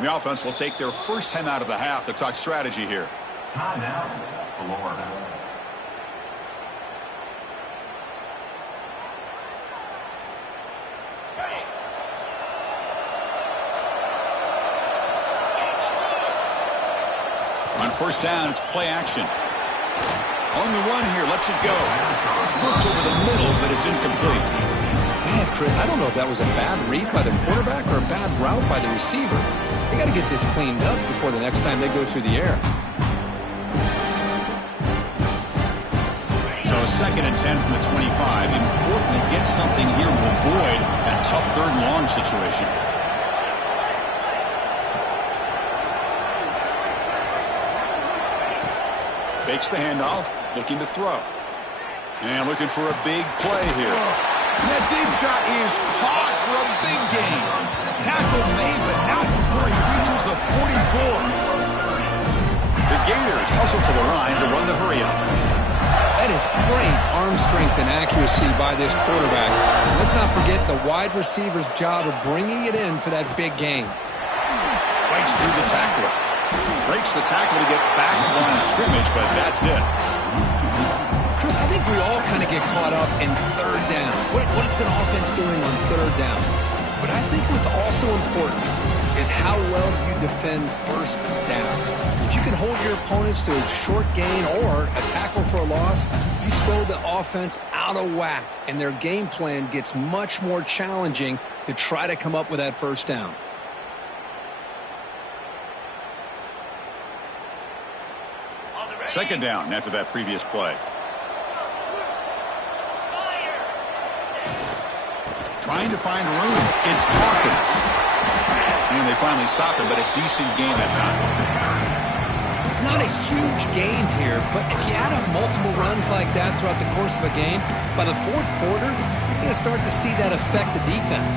The offense will take their first time out of the half to talk strategy here. Timeout, Florida. On first down, it's play action. On the run here, lets it go. Looked over the middle, but it's incomplete. Man, Chris, I don't know if that was a bad read by the quarterback or a bad route by the receiver. They got to get this cleaned up before the next time they go through the air. So 2nd and 10 from the 25. Important to get something here to avoid that tough 3rd and long situation. Fakes the handoff, looking to throw. And looking for a big play here. And that deep shot is caught for a big gain. Tackle made, but not before he reaches the 44. The Gators hustle to the line to run the hurry-up. That is great arm strength and accuracy by this quarterback. Let's not forget the wide receiver's job of bringing it in for that big gain. Fights through the tackler. Breaks the tackle to get back to the line of scrimmage, but that's it. Chris, I think we all kind of get caught up in 3rd down. What's an offense doing on 3rd down? But I think what's also important is how well you defend 1st down. If you can hold your opponents to a short gain or a tackle for a loss, you throw the offense out of whack, and their game plan gets much more challenging to try to come up with that 1st down. Second down after that previous play. Trying to find room. It's Hawkins. And they finally stop him, but a decent gain that time. It's not a huge gain here, but if you add up multiple runs like that throughout the course of a game, by the 4th quarter, you're going to start to see that affect the defense.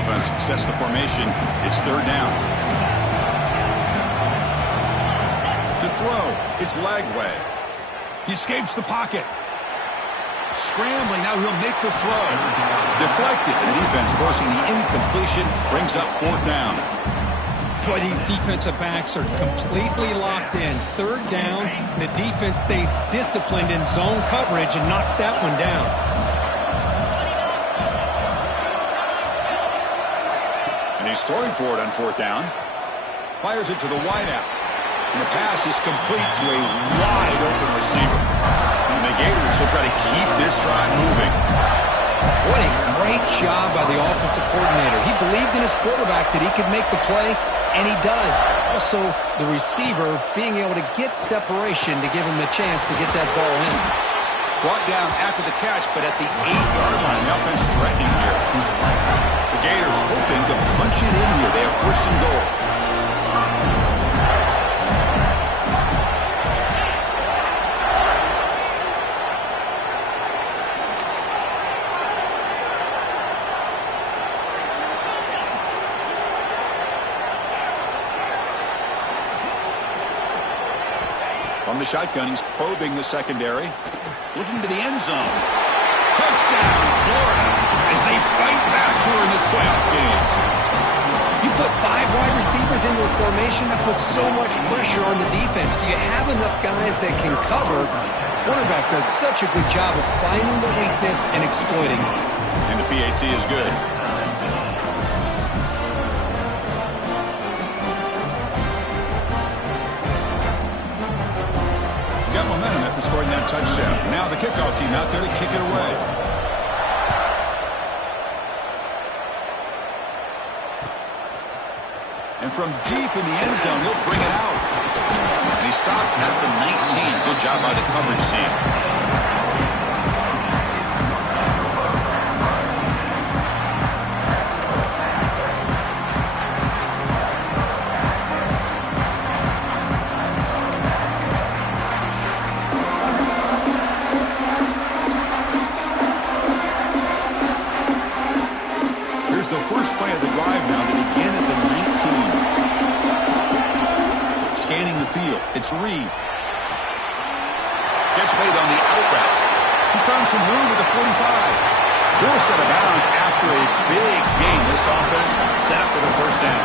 Offense sets the formation. It's 3rd down. To throw, it's Lagway. He escapes the pocket. Scrambling, now he'll make the throw. Deflected, and the defense forcing the incompletion brings up 4th down. Boy, these defensive backs are completely locked in. 3rd down, the defense stays disciplined in zone coverage and knocks that one down. And he's throwing for it on 4th down. Fires it to the wideout. And the pass is complete to a wide-open receiver. And the Gators will try to keep this drive moving. What a great job by the offensive coordinator. He believed in his quarterback that he could make the play, and he does. Also, the receiver being able to get separation to give him the chance to get that ball in. Brought down after the catch, but at the 8-yard line, the offense threatening here. The Gators hoping to punch it in here. They have 1st and goal. From the shotgun, he's probing the secondary. Looking to the end zone. Touchdown, Florida, as they fight back here in this playoff game. You put 5 wide receivers into a formation that puts so much pressure on the defense. Do you have enough guys that can cover? The quarterback does such a good job of finding the weakness and exploiting it. And the PAT is good. Got momentum after scoring that touchdown. Now the kickoff team out there to kick it away. And from deep in the end zone, he'll bring it out. And he stopped at the 19. Good job by the coverage team. First play of the drive now to begin at the 19. Scanning the field. It's Reed. Gets made on the out route. He's found some room at the 45. Forced out of bounds after a big gain. This offense set up with a first down.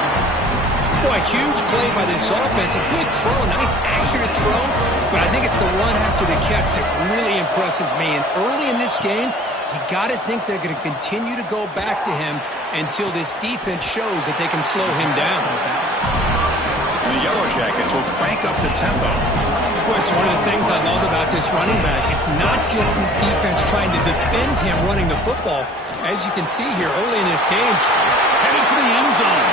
Boy, a huge play by this offense. A good throw, a nice accurate throw. But I think it's the run after the catch that really impresses me. And early in this game, you got to think they're going to continue to go back to him until this defense shows that they can slow him down. And the Yellow Jackets will crank up the tempo. Of course, one of the things I love about this running back, it's not just this defense trying to defend him running the football. As you can see here early in this game, heading for the end zone.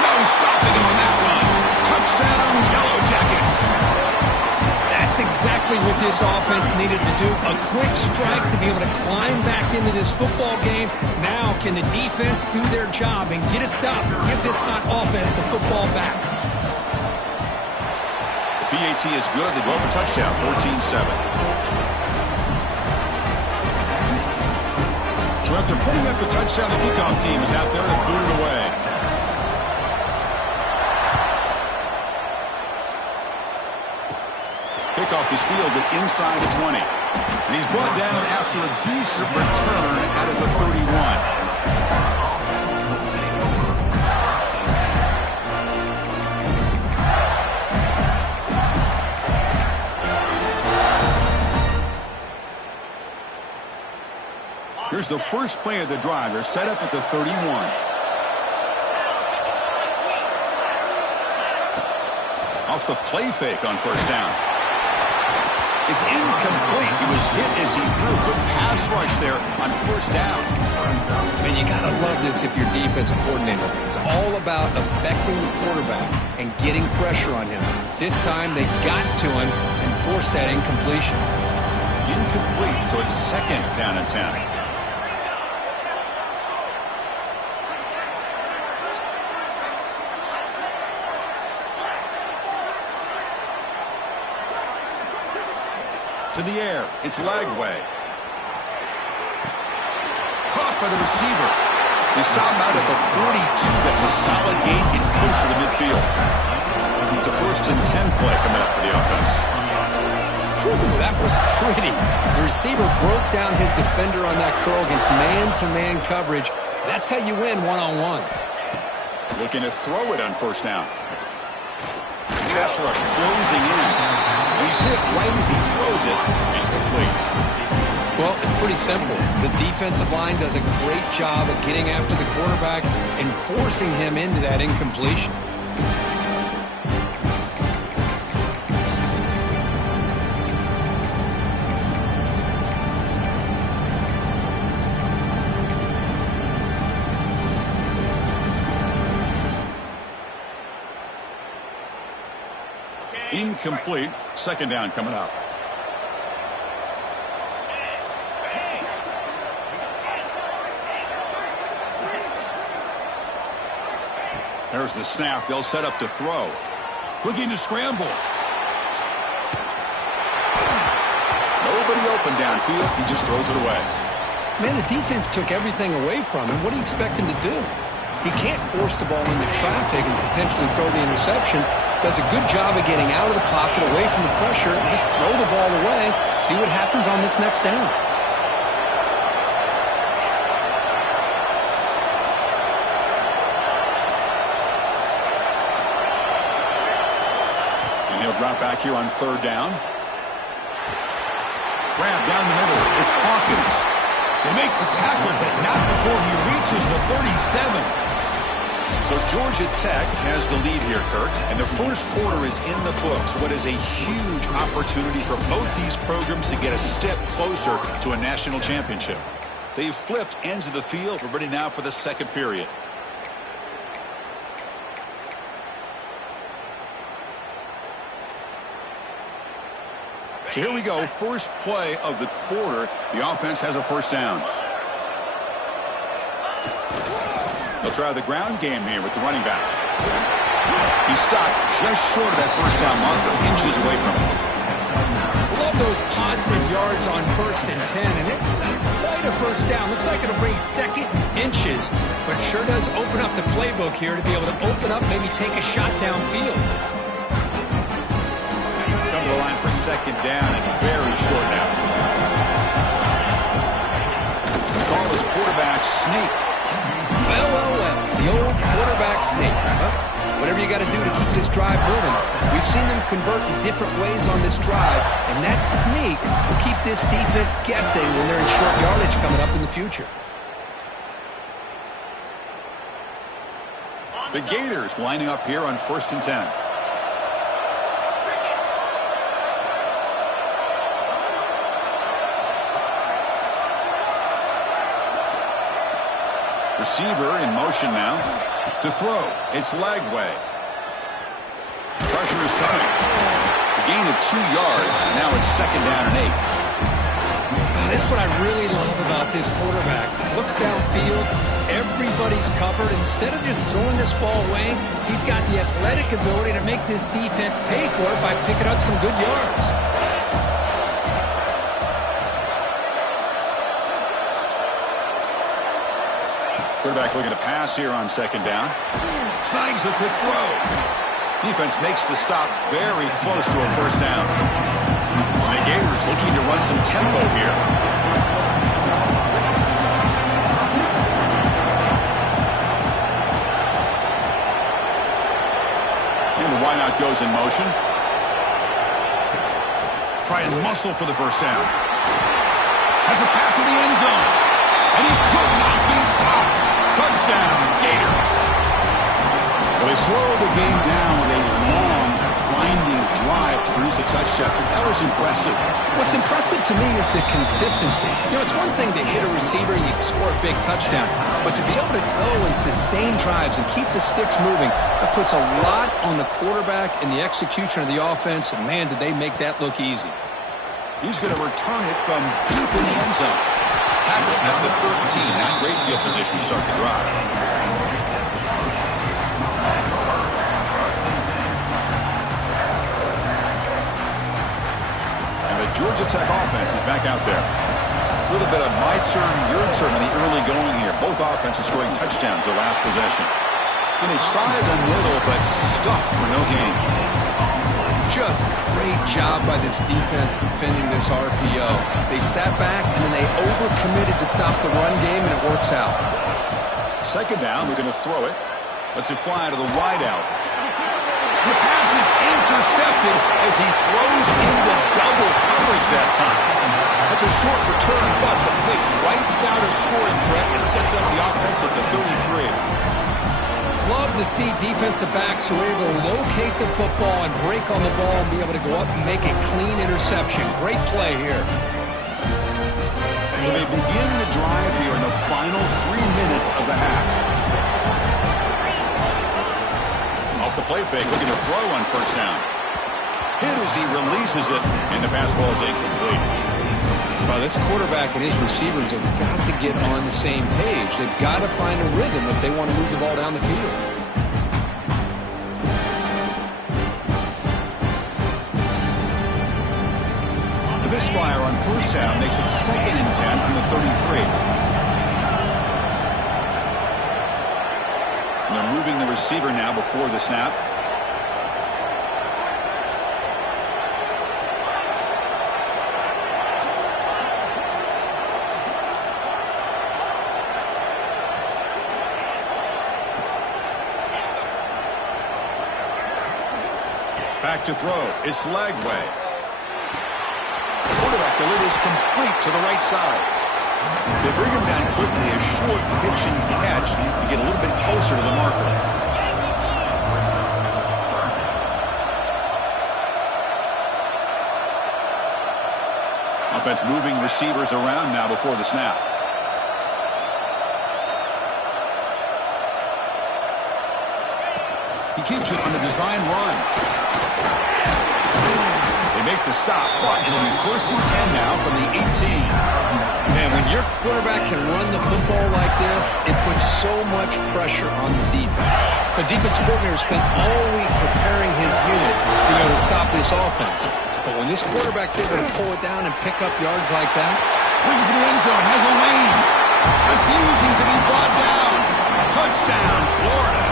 No stopping him on that run. Touchdown, Yellow Jackets. That's exactly what this offense needed to do. A quick strike to be able to climb back into this football game. Now, can the defense do their job and get a stop? Give this hot offense the football back. The PAT is good. They go for touchdown, 14-7. So after putting up a touchdown, the kickoff team is out there to boot it away. Kickoff is fielded inside the 20. And he's brought down after a decent return out of the 31. Here's the first play of the drive. They're set up at the 31. Off the play fake on first down. It's incomplete. He was hit as he threw. Good pass rush there on first down. Man, you got to love this if you're defensive coordinator. It's all about affecting the quarterback and getting pressure on him. This time they got to him and forced that incompletion. Incomplete, so it's second down and 10. To the air, it's Lagway. Caught by the receiver. They stop him out at the 42. That's a solid gain, getting close to the midfield. It's a 1st and 10 play coming up for the offense. Whew, that was pretty. The receiver broke down his defender on that curl against man-to-man coverage. That's how you win one-on-ones. Looking to throw it on first down. Pass rush closing in. He's hit right as he throws it. Incomplete. Well, it's pretty simple. The defensive line does a great job at getting after the quarterback and forcing him into that incompletion. Incomplete. Second down coming up. There's the snap. They'll set up to throw. Looking to scramble. Nobody open downfield. He just throws it away. Man, the defense took everything away from him. What do you expect him to do? He can't force the ball into traffic and potentially throw the interception. Does a good job of getting out of the pocket, away from the pressure, and just throw the ball away. See what happens on this next down. And he'll drop back here on third down. Grab down the middle. It's Hawkins. They make the tackle, but not before he reaches the 37. So Georgia Tech has the lead here, Kurt, and the first quarter is in the books. What is a huge opportunity for both these programs to get a step closer to a national championship. They've flipped ends of the field. We're ready now for the second period. So here we go, first play of the quarter. The offense has a first down. They'll try the ground game here with the running back. He's stopped just short of that first down marker, inches away from him. Love those positive yards on 1st and 10, and it's not quite a first down. Looks like it'll bring second inches, but sure does open up the playbook here to be able to open up, maybe take a shot downfield. The to the line for second down and very short now. The call is quarterback sneak. Well, well, well. The old quarterback sneak. Well, whatever you got to do to keep this drive moving. We've seen them convert in different ways on this drive, and that sneak will keep this defense guessing when they're in short yardage coming up in the future. The Gators lining up here on 1st and 10. Receiver in motion now to throw. It's Lagway. Pressure is coming. A gain of 2 yards. Now it's 2nd down and 8. This is what I really love about this quarterback. Looks downfield. Everybody's covered. Instead of just throwing this ball away, he's got the athletic ability to make this defense pay for it by picking up some good yards. Quarterback looking to pass here on 2nd down. Snags the quick throw. Defense makes the stop very close to a 1st down. The Gators looking to run some tempo here. And the wideout goes in motion. Try and muscle for the 1st down. Has a path to the end zone. And he could not be stopped. Touchdown, Gators. Well, they slowed the game down with a long, grinding drive to produce a touchdown. That was impressive. What's impressive to me is the consistency. You know, it's one thing to hit a receiver and you score a big touchdown, but to be able to go and sustain drives and keep the sticks moving, that puts a lot on the quarterback and the execution of the offense, and man, did they make that look easy. He's going to return it from deep in the end zone. Tackle at the 13. Not great field position to start the drive. And the Georgia Tech offense is back out there. A little bit of my turn, your turn in the early going here. Both offenses scoring touchdowns their last possession. And they tried the middle, but stuck for no gain. Just great job by this defense defending this RPO. They sat back and then they overcommitted to stop the run game, and it works out. 2nd down, we're going to throw it. Lets it fly to the wideout. The pass is intercepted as he throws into double coverage that time. That's a short return, but the pick wipes out a scoring threat and sets up the offense at the 33. Love to see defensive backs who are able to locate the football and break on the ball and be able to go up and make a clean interception. Great play here. So they begin the drive here in the final 3 minutes of the half. Off the play fake, looking to throw on 1st down. Hit as he releases it, and the pass ball is incomplete. Well, this quarterback and his receivers have got to get on the same page. They've got to find a rhythm if they want to move the ball down the field. The misfire on 1st down makes it 2nd and 10 from the 33. And they're moving the receiver now before the snap. Back to throw. It's Lagway. Quarterback delivers complete to the right side. They bring him down quickly, a short pitch and catch to get a little bit closer to the marker. Offense moving receivers around now before the snap. He keeps it on the design run. They make the stop, but it'll be 1st and 10 now from the 18. Man, when your quarterback can run the football like this, it puts so much pressure on the defense. The defense coordinator spent all week preparing his unit to be able to stop this offense. But when this quarterback's able to pull it down and pick up yards like that, looking for the end zone, has a lane. Refusing to be brought down. Touchdown, Florida.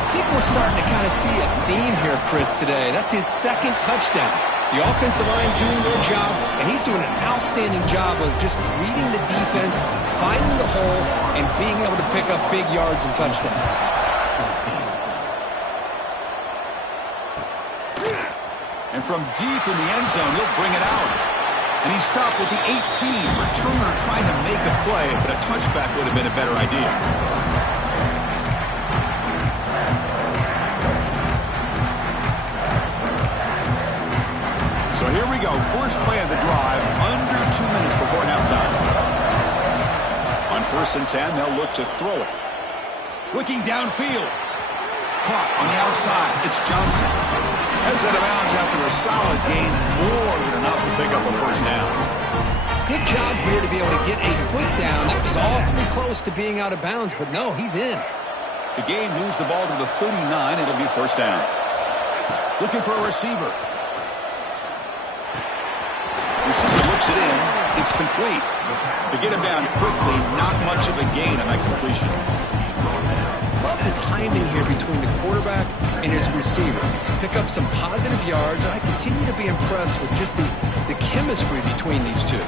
I think we're starting to kind of see a theme here, Chris, today. That's his second touchdown. The offensive line doing their job, and he's doing an outstanding job of just reading the defense, finding the hole, and being able to pick up big yards and touchdowns. And from deep in the end zone, he'll bring it out. And he stopped with the 18. Returner trying to make a play, but a touchback would have been a better idea. So here we go. First play of the drive, under 2 minutes before halftime. On 1st and 10, they'll look to throw it. Looking downfield. Caught on the outside. It's Johnson. Heads out of bounds after a solid gain, more than enough to pick up a first down. Good job here to be able to get a foot down. That was awfully close to being out of bounds, but no, he's in. The game moves the ball to the 39. It'll be first down. Looking for a receiver. Receiver looks it in. It's complete. To get him down quickly, not much of a gain on that completion. Love the timing here between the quarterback and his receiver. Pick up some positive yards, and I continue to be impressed with just the chemistry between these two.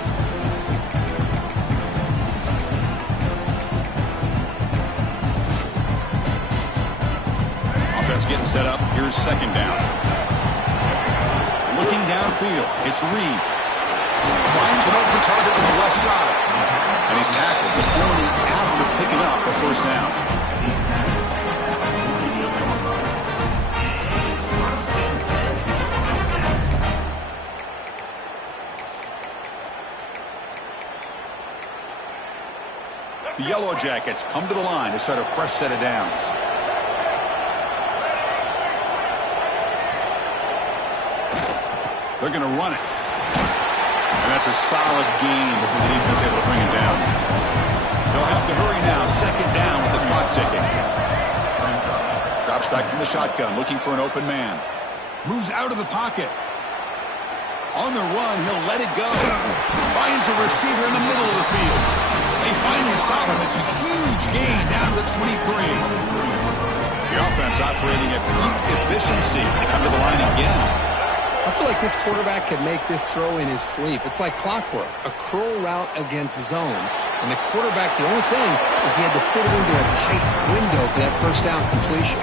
Offense getting set up. Here's second down. Looking downfield. It's Reed. Finds an open target on the left side. And he's tackled, but only after picking up a first down. The Yellow Jackets come to the line to set a fresh set of downs. They're going to run it. And that's a solid gain before the defense able to bring him down. They'll have to hurry now. Second down with the clock ticking. Drops back from the shotgun, looking for an open man. Moves out of the pocket. On the run, he'll let it go. Finds a receiver in the middle of the field. They finally stop him. It's a huge gain down to the 23. The offense operating at peak efficiency. They come to the line again. I feel like this quarterback could make this throw in his sleep. It's like clockwork, a curl route against zone. And the quarterback, the only thing is he had to fit it into a tight window for that first down completion.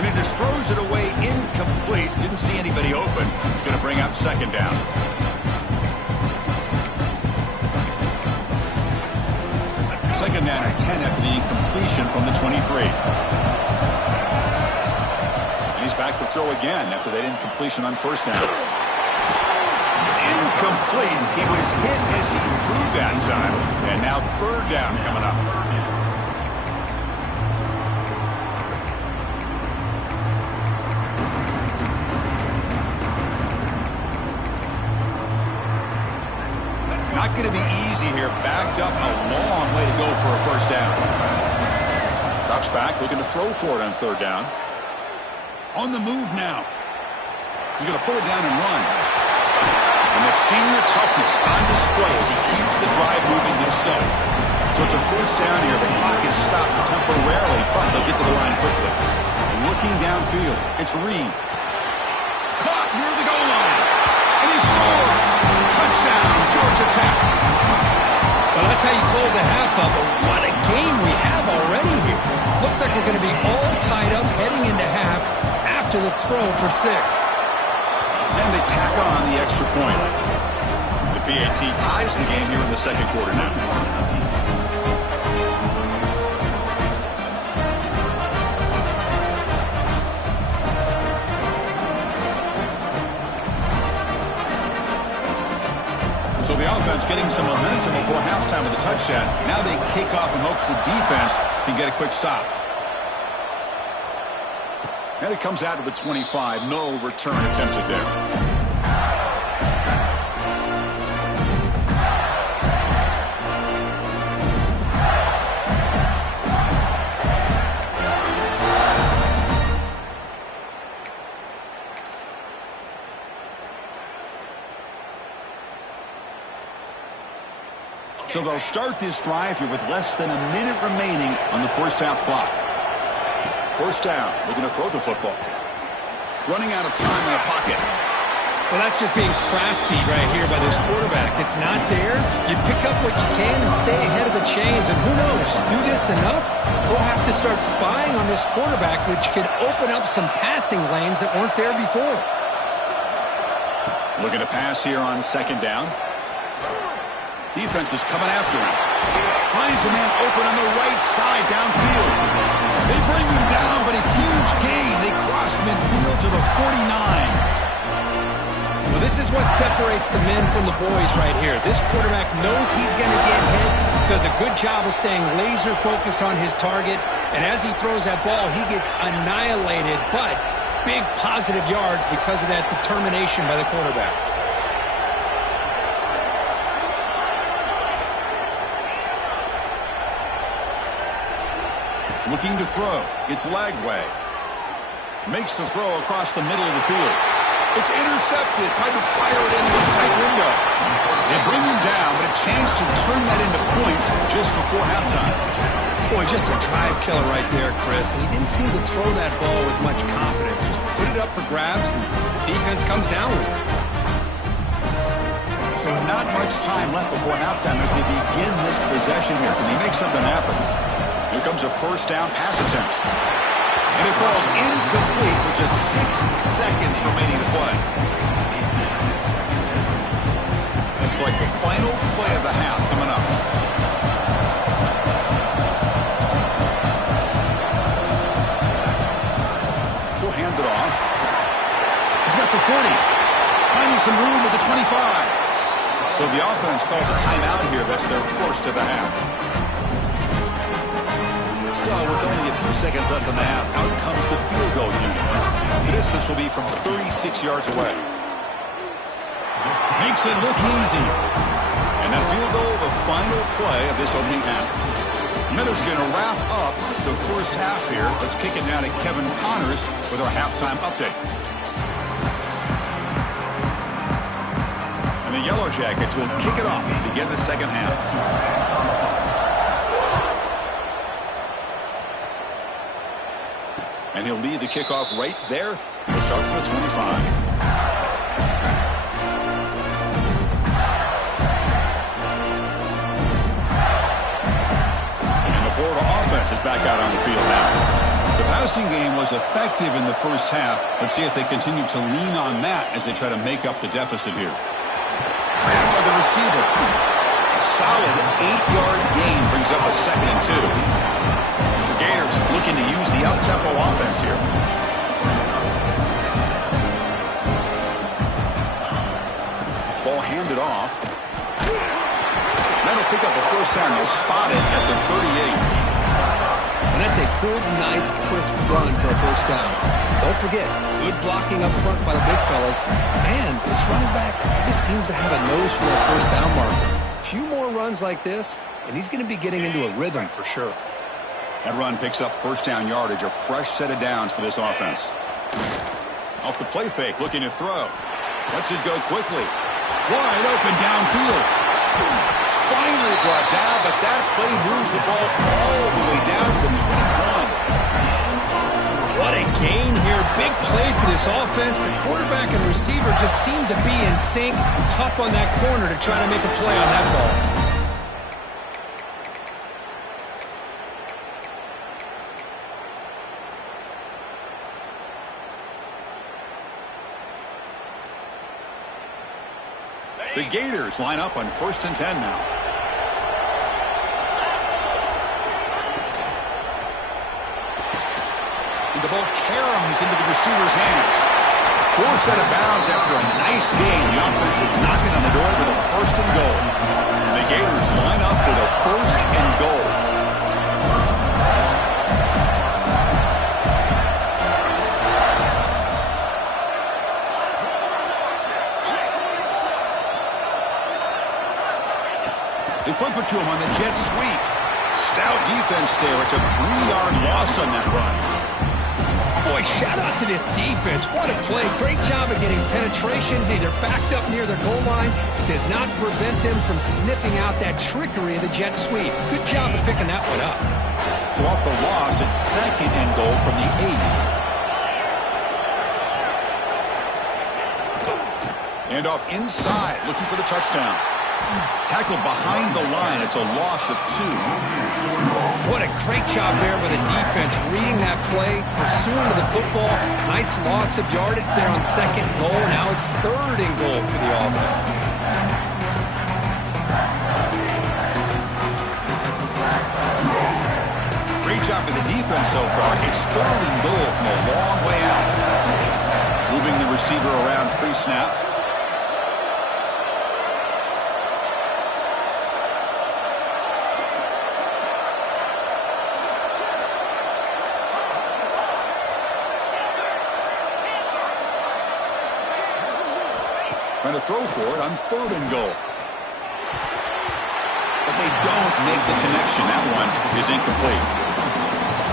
And he just throws it away incomplete. Didn't see anybody open. Going to bring up second down. Second down and 10 after the incompletion from the 23. And he's back to throw again after that incompletion on first down. It's incomplete. He was hit as he threw that time. And now third down coming up. Not going to be easy here. Backed up a long way to go for a first down. Drops back, looking to throw for it on third down. On the move now. He's going to pull it down and run. And that senior toughness on display as he keeps the drive moving himself. So it's a first down here. The clock is stopped temporarily, but they'll get to the line quickly. Looking downfield, it's Reed. Caught near the goal line. And he scores. Touchdown, Georgia Tech. Well, that's how you close a half up. But what a game we have already here. Looks like we're going to be all tied up heading into half after the throw for 6. And they tack on the extra point. The PAT ties the game here in the second quarter now. So the offense getting some momentum before halftime with a touchdown. Now they kick off in hopes the defense can get a quick stop. And it comes out to the 25. No return attempted there. So they'll start this drive here with less than a minute remaining on the first half clock. First down. Looking to throw the football. Running out of time in the pocket. Well, that's just being crafty right here by this quarterback. It's not there. You pick up what you can and stay ahead of the chains. And who knows, do this enough, we'll have to start spying on this quarterback, which could open up some passing lanes that weren't there before. Looking to pass here on second down. Defense is coming after him. Finds a man open on the right side downfield. They bring him down, but a huge gain. They cross midfield to the 49. Well, this is what separates the men from the boys right here. This quarterback knows he's going to get hit, does a good job of staying laser focused on his target, and as he throws that ball, he gets annihilated, but big positive yards because of that determination by the quarterback. Looking to throw. It's Lagway. Makes the throw across the middle of the field. It's intercepted. Tried to fire it into a tight window. They bring him down, but a chance to turn that into points just before halftime. Boy, just a drive killer right there, Chris. And he didn't seem to throw that ball with much confidence. Just put it up for grabs, and the defense comes down with it. So not much time left before halftime as they begin this possession here. Can they make something happen? Here comes a first down pass attempt. And it falls incomplete with just 6 seconds remaining to play. Looks like the final play of the half coming up. He'll hand it off. He's got the 40. Finding some room with the 25. So the offense calls a timeout here. That's their first of the half. So with only a few seconds left in the half, out comes the field goal unit. The distance will be from 36 yards away. Makes it look easy. And that field goal, the final play of this opening half. Miller's going to wrap up the first half here. Let's kick it down to Kevin Connors with our halftime update. And the Yellow Jackets will kick it off and begin the second half. And he'll lead the kickoff right there. We'll start with the 25. And the Florida offense is back out on the field now. The passing game was effective in the first half. Let's see if they continue to lean on that as they try to make up the deficit here. Grabbed by the receiver. A solid 8-yard gain brings up a 2nd and 2. Gators looking to use the up-tempo offense here. Ball handed off. That'll pick up a first down. They'll spot it at the 38. And that's a good, nice, crisp run for a first down. Don't forget, good blocking up front by the big fellas. And this running back just seems to have a nose for that first down marker. A few more runs like this, and he's going to be getting into a rhythm for sure. That run picks up first down yardage, a fresh set of downs for this offense. Off the play fake, looking to throw. Lets it go quickly. Wide open downfield. Finally brought down, but that play moves the ball all the way down to the 21. What a gain here. Big play for this offense. The quarterback and receiver just seem to be in sync. Tough on that corner to try to make a play on that ball. The Gators line up on 1st and 10 now. And the ball caroms into the receiver's hands. Forced out of bounds after a nice gain. The offense is knocking on the door with a 1st and goal. The Gators line up with a 1st and goal. They flip it to him on the jet sweep. Stout defense there. It's a 3-yard loss on that run. Boy, shout out to this defense. What a play. Great job of getting penetration. Hey, they're backed up near their goal line. Does not prevent them from sniffing out that trickery of the jet sweep. Good job of picking that one up. So off the loss, it's second and goal from the 8. And off inside, looking for the touchdown. Tackled behind the line. It's a loss of 2. What a great job there by the defense, reading that play, pursuing to the football. Nice loss of yardage there on second goal. Now it's third and goal for the offense. Great job by the defense so far. It's third and goal from a long way out. Moving the receiver around pre-snap. Trying to throw for it on third and goal. But they don't make the connection. That one is incomplete.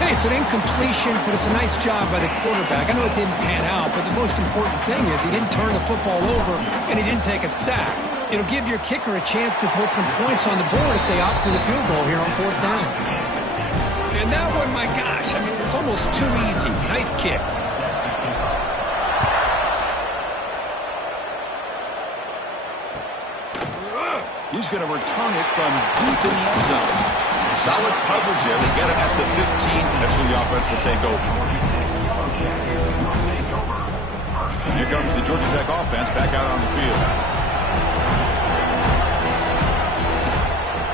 Hey, it's an incompletion, but it's a nice job by the quarterback. I know it didn't pan out, but the most important thing is he didn't turn the football over and he didn't take a sack. It'll give your kicker a chance to put some points on the board if they opt for the field goal here on fourth down. And that one, my gosh, I mean, it's almost too easy. Nice kick. He's going to return it from deep in the end zone. Solid coverage there. They get it at the 15. That's where the offense will take over. Here comes the Georgia Tech offense back out on the field.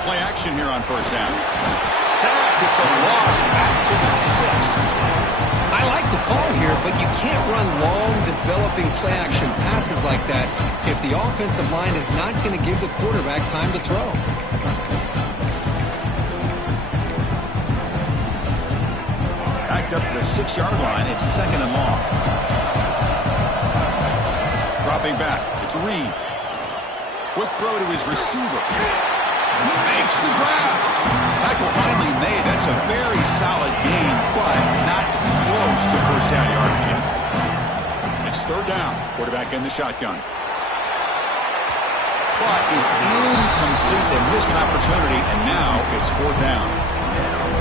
Play action here on first down. Sacked. It's a loss back to the 6. I like the call here, but you can't run long, developing play-action passes like that if the offensive line is not going to give the quarterback time to throw. Backed up to the 6-yard line. It's second and long. Dropping back. It's Reed. Quick throw to his receiver. He makes the grab. Tackle finally made. That's a very solid gain, but not close to first down yardage yet. It's third down. Quarterback in the shotgun. But it's incomplete. They missed an opportunity, and now it's fourth down.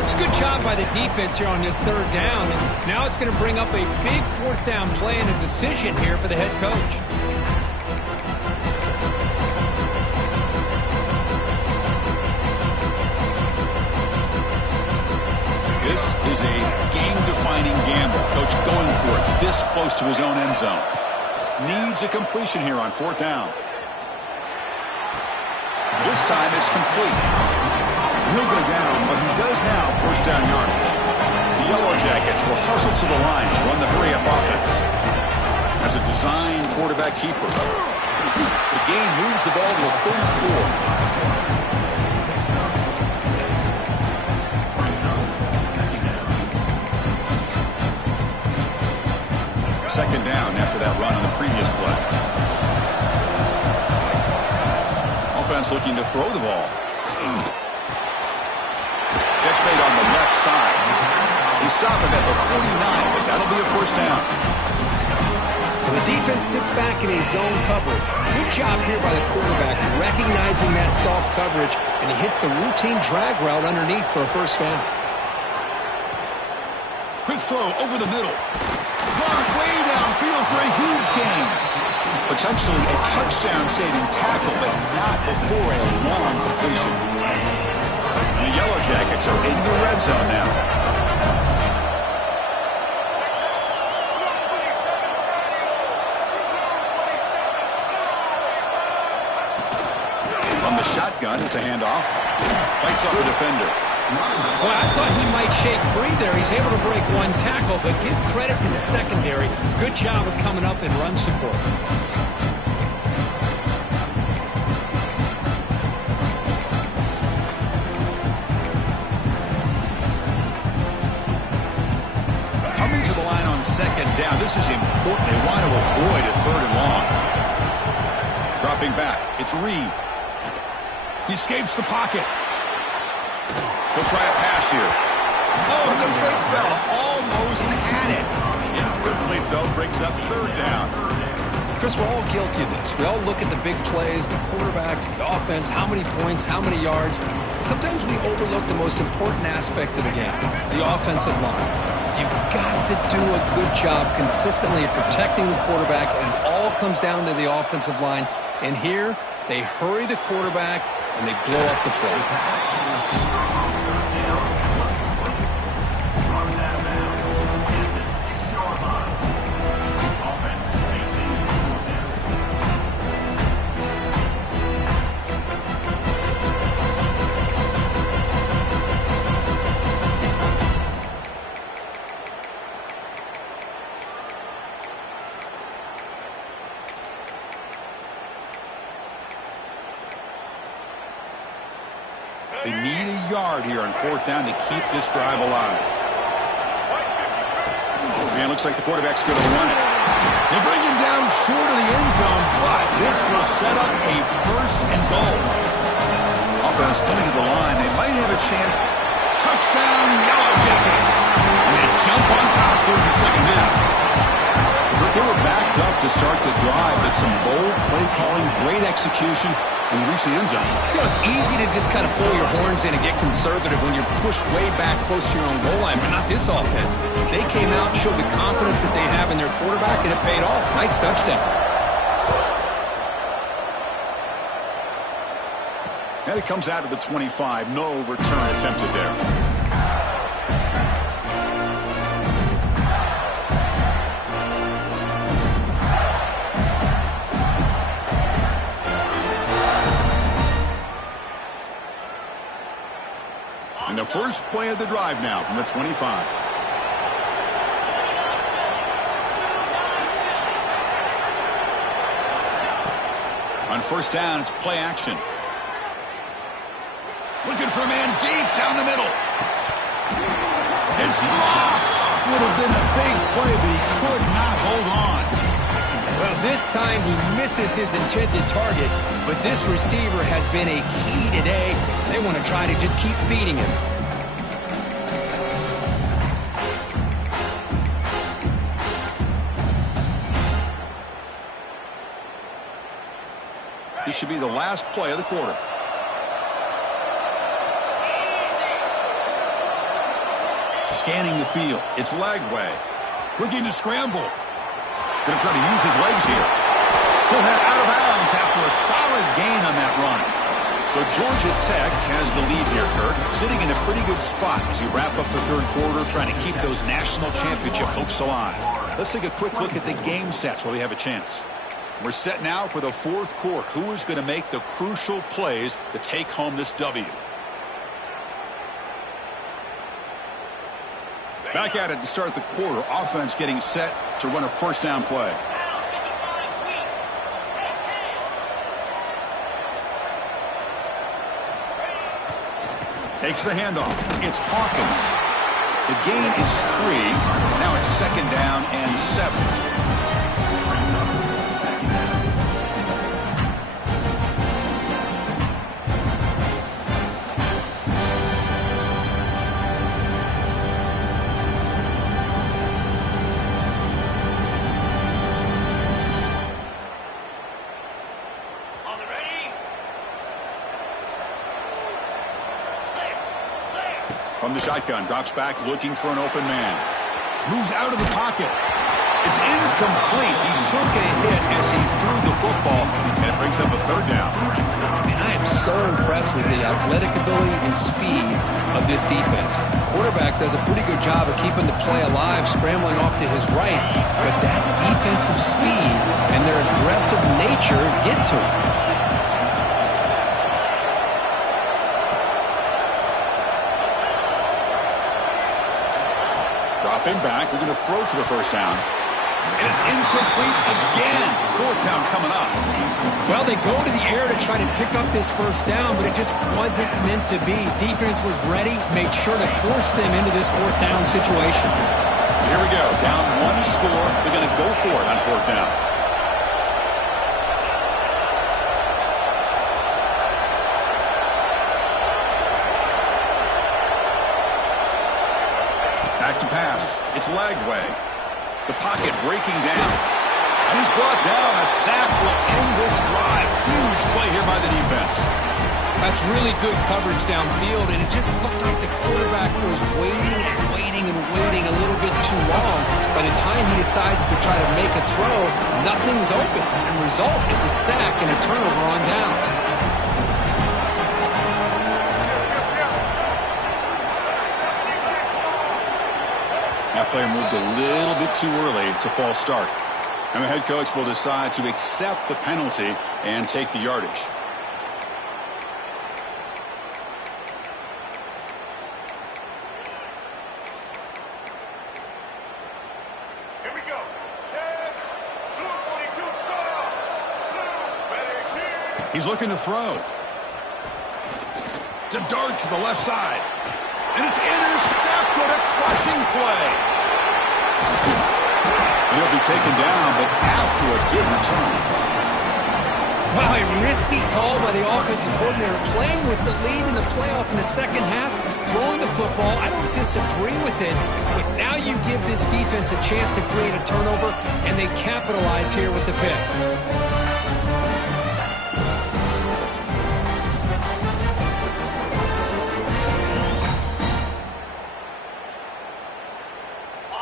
It's a good job by the defense here on this third down. And now it's going to bring up a big fourth down play and a decision here for the head coach. This is a game-defining gamble. Coach going for it this close to his own end zone. Needs a completion here on fourth down. This time it's complete. He'll go down, but he does have first down yardage. The Yellow Jackets will hustle to the line to run the hurry-up offense. As a design quarterback keeper, the game moves the ball to the 34. Second down after that run on the previous play. Offense looking to throw the ball. Catch made on the left side. He's stopping at the 49, but that'll be a first down. Well, the defense sits back in his zone coverage. Good job here by the quarterback, recognizing that soft coverage, and he hits the routine drag route underneath for a first down. Quick throw over the middle. Clark way downfield for a huge gain. Potentially a touchdown-saving tackle, but not before a long completion. And the Yellow Jackets are in the red zone now. From the shotgun, it's a handoff. Fights off the defender. Well, I thought he might shake free there. He's able to break one tackle, but give credit to the secondary. Good job of coming up in run support. Coming to the line on second down. This is important. They want to avoid a third and long. Dropping back. It's Reed. He escapes the pocket. He'll try a pass here. Oh, the big fella almost at it. Incomplete, though, brings up third down. Chris, we're all guilty of this. We all look at the big plays, the quarterbacks, the offense, how many points, how many yards. Sometimes we overlook the most important aspect of the game, the offensive line. You've got to do a good job consistently of protecting the quarterback, and it all comes down to the offensive line. And here, they hurry the quarterback, and they blow up the play. They need a yard here on 4th down to keep this drive alive. And it looks like the quarterback's going to run it. They bring him down short of the end zone, but this will set up a 1st and goal. Offense coming to the line. They might have a chance. Touchdown, Yellow Jackets. And they jump on top here in the second half. But they were backed up to start the drive, but some bold play calling, great execution, and reach the end zone. You know, it's easy to just kind of pull your horns in and get conservative when you're pushed way back close to your own goal line, but not this offense. They came out, showed the confidence that they have in their quarterback, and it paid off. Nice touchdown. And it comes out of the 25. No return attempted there. And the first play of the drive now from the 25. On 1st down, it's play action. Looking for a man deep down the middle. It's dropped. Would have been a big play, but he could not hold on. Well, this time he misses his intended target, but this receiver has been a key today. They want to try to just keep feeding him. This should be the last play of the quarter. Scanning the field. It's Lagway. Looking to scramble. Going to try to use his legs here. He'll head out of bounds after a solid gain on that run. So Georgia Tech has the lead here, Kirk, sitting in a pretty good spot as you wrap up the 3rd quarter, trying to keep those national championship hopes alive. Let's take a quick look at the game sets while we have a chance. We're set now for the 4th quarter. Who is going to make the crucial plays to take home this W? Back at it to start the quarter. Offense getting set to run a 1st down play. Takes the handoff. It's Hawkins. The gain is 3. Now it's 2nd down and 7. From the shotgun, drops back, looking for an open man. Moves out of the pocket. It's incomplete. He took a hit as he threw the football, and it brings up a 3rd down. And I am so impressed with the athletic ability and speed of this defense. Quarterback does a pretty good job of keeping the play alive, scrambling off to his right, but that defensive speed and their aggressive nature get to him. Dropping back, they're going to throw for the 1st down. And it's incomplete again. 4th down coming up. Well, they go to the air to try to pick up this 1st down, but it just wasn't meant to be. Defense was ready, made sure to force them into this 4th down situation. Here we go. Down 1 score. They're going to go for it on 4th down. Back to pass. It's Lagway. The pocket breaking down. And he's brought down. A sack will end this drive. Huge play here by the defense. That's really good coverage downfield, and it just looked like the quarterback was waiting and waiting and waiting a little bit too long. By the time he decides to try to make a throw, nothing's open. And result is a sack and a turnover on downs. That player moved a little bit too early. It's a false start. And the head coach will decide to accept the penalty and take the yardage. Here we go. 10, blue 42 star. Blue, ready, He's looking to throw. To dart to the left side. And it's intercepted. A crushing play. And he'll be taken down, but after a good return. Wow, a risky call by the offensive coordinator, playing with the lead in the playoff in the second half, throwing the football. I don't disagree with it, but now you give this defense a chance to create a turnover, and they capitalize here with the pick.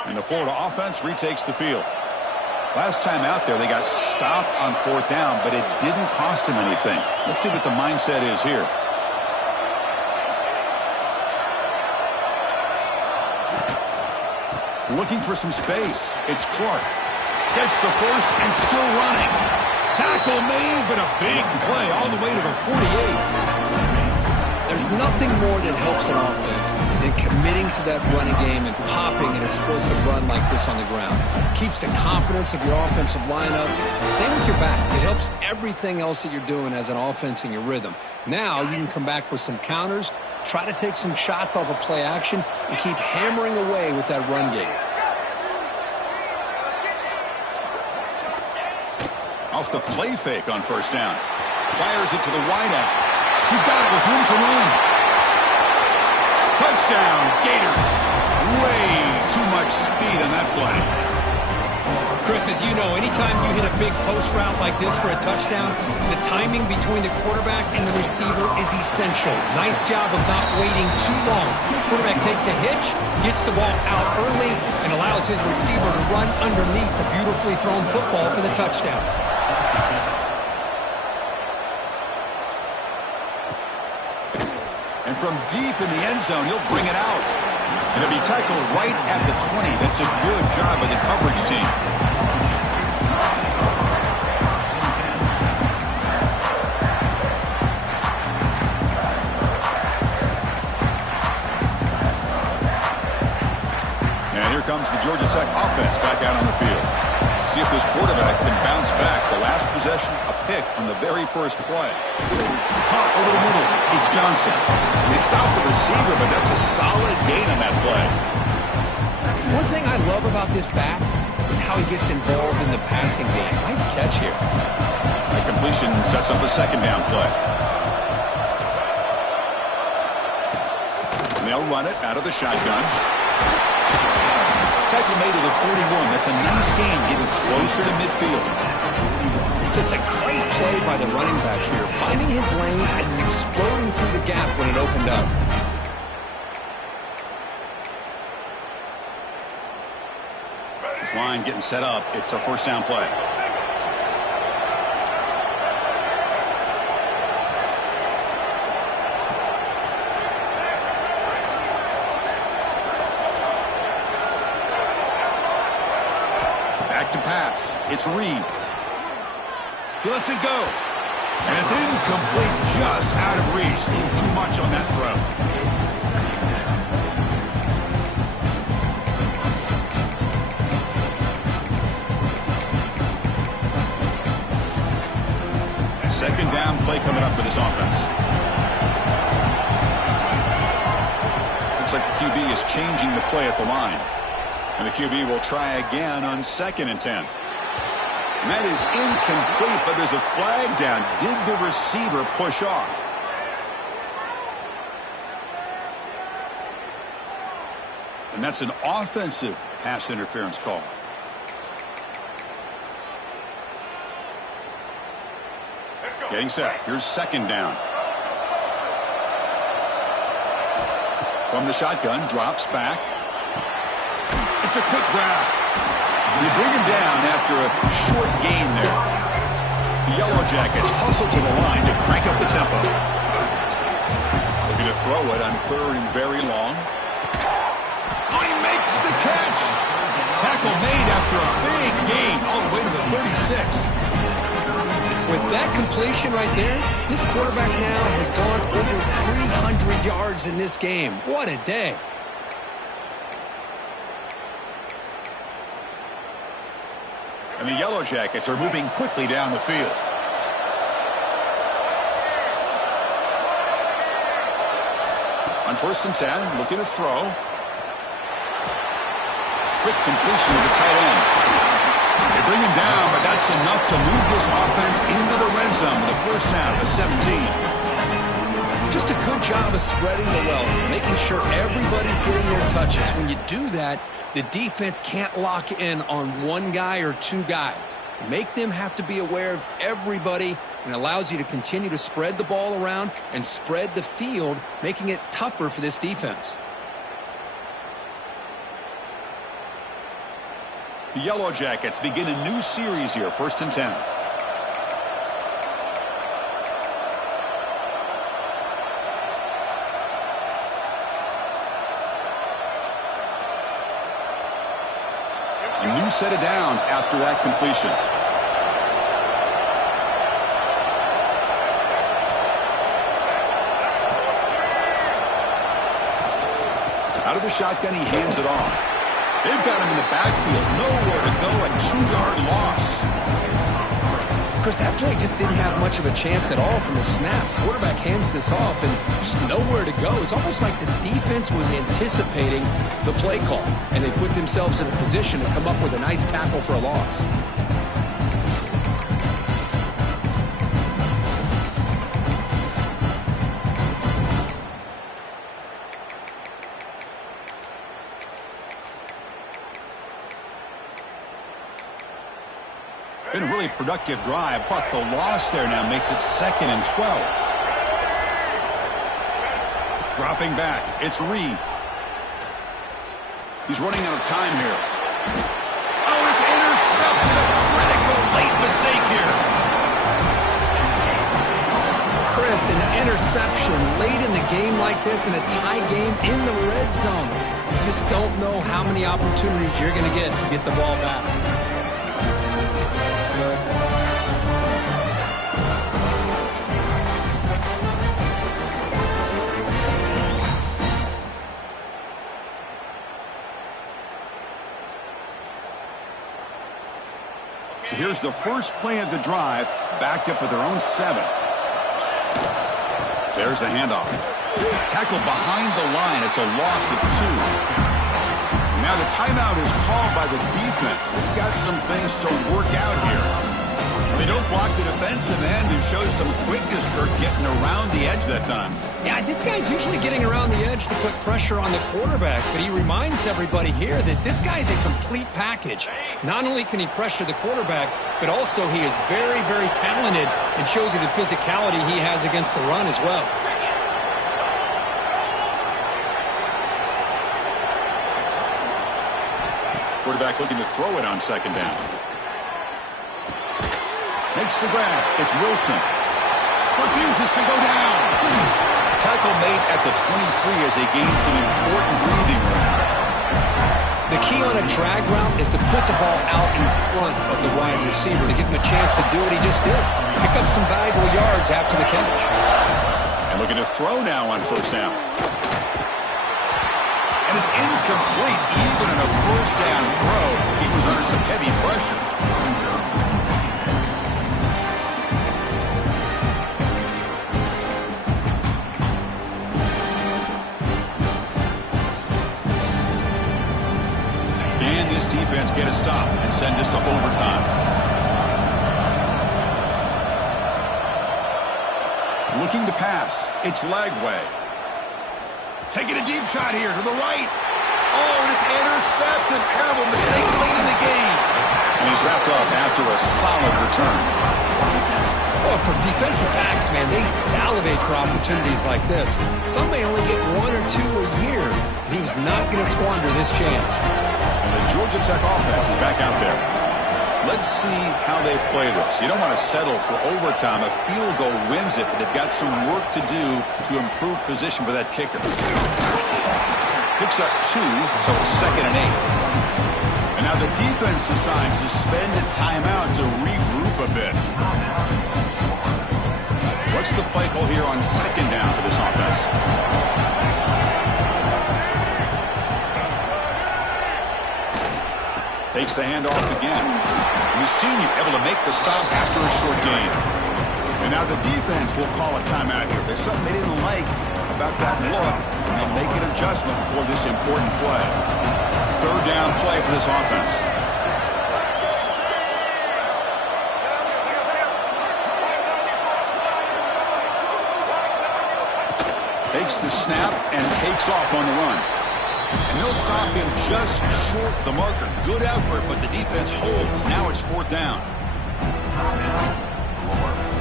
And the Florida offense retakes the field. Last time out there, they got stopped on fourth down, but it didn't cost them anything. Let's see what the mindset is here. Looking for some space. It's Clark. Gets the first and still running. Tackle made, but a big play all the way to the 48. There's nothing more that helps an offense than committing to that running game and popping an explosive run like this on the ground. Keeps the confidence of your offensive lineup. Same with your back. It helps everything else that you're doing as an offense in your rhythm. Now you can come back with some counters, try to take some shots off of play action, and keep hammering away with that run game. Off the play fake on first down. Fires it to the wideout. He's got it with room to run. Touchdown, Gators. Way too much speed on that play. Chris, as you know, anytime you hit a big post route like this for a touchdown, the timing between the quarterback and the receiver is essential. Nice job of not waiting too long. Quarterback takes a hitch, gets the ball out early, and allows his receiver to run underneath the beautifully thrown football for the touchdown. And from deep in the end zone, he'll bring it out. And it'll be tackled right at the 20. That's a good job by the coverage team. And here comes the Georgia Tech offense back out on the field. See if this quarterback can bounce back. The last possession, a pick on the very first play. Pop over the middle. It's Johnson. They stopped the receiver, but that's a solid gain on that play. One thing I love about this back is how he gets involved in the passing game. Nice catch here. The completion sets up a second down play. And they'll run it out of the shotgun. Tackle made to the 41. That's a nice gain, getting closer to midfield. Just a great play by the running back here, finding his lanes and then exploding through the gap when it opened up. This line getting set up. It's a first down play. Back to pass. It's Reed. He lets it go. And it's incomplete, just out of reach. A little too much on that throw. A second down play coming up for this offense. Looks like the QB is changing the play at the line. And the QB will try again on 2nd and 10. And that is incomplete, but there's a flag down. Did the receiver push off? And that's an offensive pass interference call. Getting set. Here's second down. From the shotgun, drops back. It's a quick grab. You bring him down after a short gain there. The Yellow Jackets hustle to the line to crank up the tempo. Looking to throw it on third and very long. Oh, he makes the catch. Tackle made after a big gain all the way to the 36. With that completion right there, this quarterback now has gone over 300 yards in this game. What a day. And the Yellow Jackets are moving quickly down the field. On 1st and 10, looking to throw. Quick completion to the tight end. They bring him down, but that's enough to move this offense into the red zone with a first down of 17. Just a good job of spreading the wealth, making sure everybody's getting their touches. When you do that, the defense can't lock in on one guy or two guys. Make them have to be aware of everybody, and allows you to continue to spread the ball around and spread the field, making it tougher for this defense. The Yellow Jackets begin a new series here, 1st and 10. A new set of downs after that completion. Out of the shotgun, he hands it off. They've got him in the backfield. Nowhere to go. A 2-yard loss. Chris, that play just didn't have much of a chance at all from the snap. Quarterback hands this off and just nowhere to go. It's almost like the defense was anticipating the play call, and they put themselves in a position to come up with a nice tackle for a loss. Been a really productive drive, but the loss there now makes it 2nd and 12. Dropping back, it's Reed. He's running out of time here. Oh, it's intercepted. A critical late mistake here. Chris, an interception late in the game like this in a tie game in the red zone. You just don't know how many opportunities you're going to get the ball back. So here's the first play of the drive, backed up with their own 7. There's the handoff. Tackled behind the line. It's a loss of 2. Now the timeout is called by the defense. They've got some things to work out here. They don't block the defensive end, who shows some quickness, Kirk, getting around the edge that time. Yeah, this guy's usually getting around the edge to put pressure on the quarterback, but he reminds everybody here that this guy's a complete package. Not only can he pressure the quarterback, but also he is very, very talented and shows you the physicality he has against the run as well. Quarterback looking to throw it on 2nd down. Makes the grab. It's Wilson. Refuses to go down. Tackle made at the 23 as they gain some important breathing room. The key on a drag route is to put the ball out in front of the wide receiver to give him a chance to do what he just did. Pick up some valuable yards after the catch. And looking to throw now on 1st down. And it's incomplete. Even on a 1st down throw, he was under some heavy pressure. And this defense get a stop and send this to overtime. Looking to pass. It's Lagway. Taking a deep shot here to the right. Oh, and it's intercepted. Terrible mistake late in the game. And he's wrapped up after a solid return. Well, for defensive backs, man, they salivate for opportunities like this. Some may only get 1 or 2 a year, and he was not going to squander this chance. And the Georgia Tech offense is back out there. Let's see how they play this. You don't want to settle for overtime. A field goal wins it, but they've got some work to do to improve position for that kicker. Picks up 2, so it's 2nd and 8. And now the defense decides to spend a timeout to regroup a bit. What's the play call here on 2nd down for this offense? Takes the handoff again. And the senior able to make the stop after a short gain. And now the defense will call a timeout here. There's something they didn't like about that look, and they'll make an adjustment for this important play. 3rd down play for this offense. Takes the snap and takes off on the run. And they'll stop him just short of the marker. Good effort, but the defense holds. Now it's 4th down.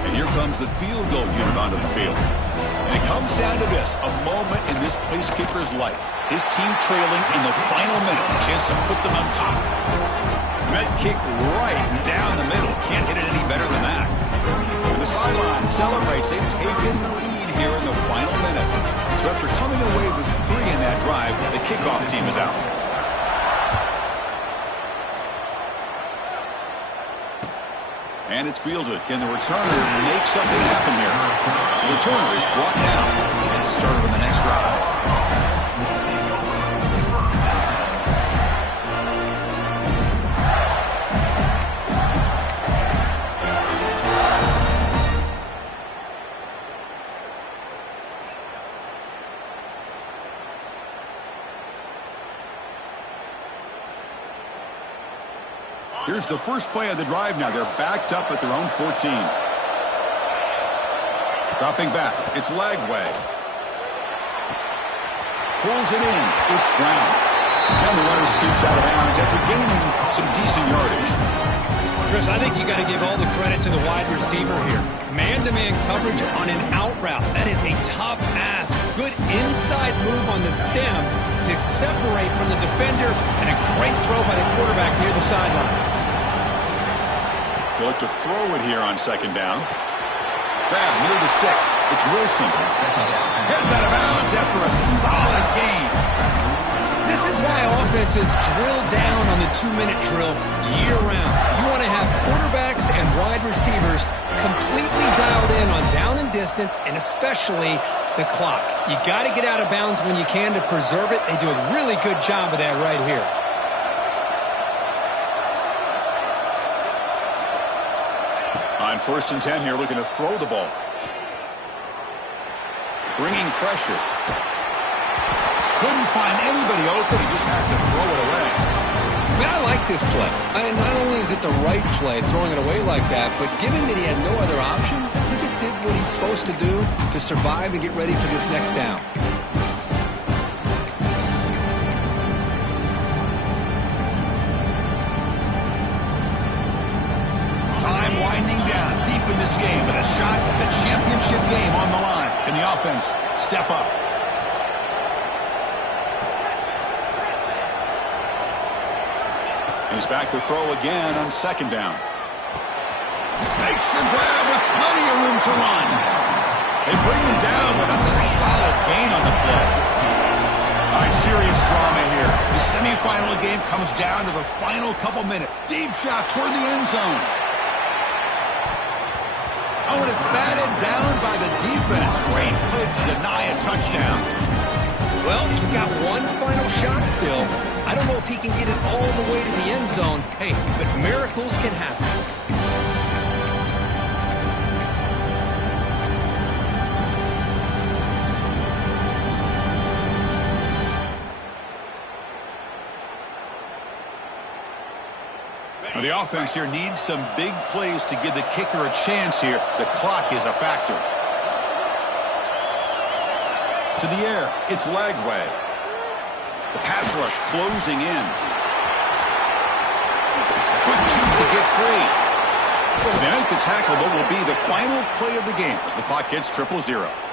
And here comes the field goal unit onto the field. And it comes down to this, a moment in this place kicker's life. His team trailing in the final minute, a chance to put them on top. That kick right down the middle. Can't hit it any better than that. And the sideline celebrates. They've taken the lead here in the final minute. So after coming away with 3 in that drive, the kickoff team is out. And it's fielded. Can the returner make something happen here? The returner is brought down. Gets a starter on the next drive. Here's the first play of the drive now. They're backed up at their own 14. Dropping back. It's Lagway. Pulls it in. It's Brown. And the runner scoots out of bounds after gaining some decent yardage. Chris, I think you got to give all the credit to the wide receiver here. Man-to-man coverage on an out route. That is a tough ask. Good inside move on the stem to separate from the defender, and a great throw by the quarterback near the sideline. They'll look to throw it here on 2nd down. Grab near the sticks. It's Wilson. Heads out of bounds after a solid gain. This is why offenses drill down on the 2-minute drill year-round. You want to have quarterbacks and wide receivers completely dialed in on down and distance, and especially the clock. You got to get out of bounds when you can to preserve it. They do a really good job of that right here. On 1st and 10 here, looking to throw the ball. Bringing pressure. Couldn't find anybody open. He just has to throw it away. I mean, I like this play. Not only is it the right play, throwing it away like that, but given that he had no other option, he just did what he's supposed to do to survive and get ready for this next down. Time winding down deep in this game, and a shot at the championship game on the line. Can the offense step up? He's back to throw again on 2nd down. Makes the grab with plenty of room to run. They bring him down, but that's a solid gain on the play. All right, serious drama here. The semifinal game comes down to the final couple minutes. Deep shot toward the end zone. Oh, and it's batted down by the defense. Great play to deny a touchdown. Well, you got one final shot still. I don't know if he can get it all the way to the end zone. Hey, but miracles can happen. Now the offense here needs some big plays to give the kicker a chance here. The clock is a factor. To the air, it's Lagway. The pass rush closing in. Quick shoot to get free. To make the tackle, what will be the final play of the game as the clock hits 0-0.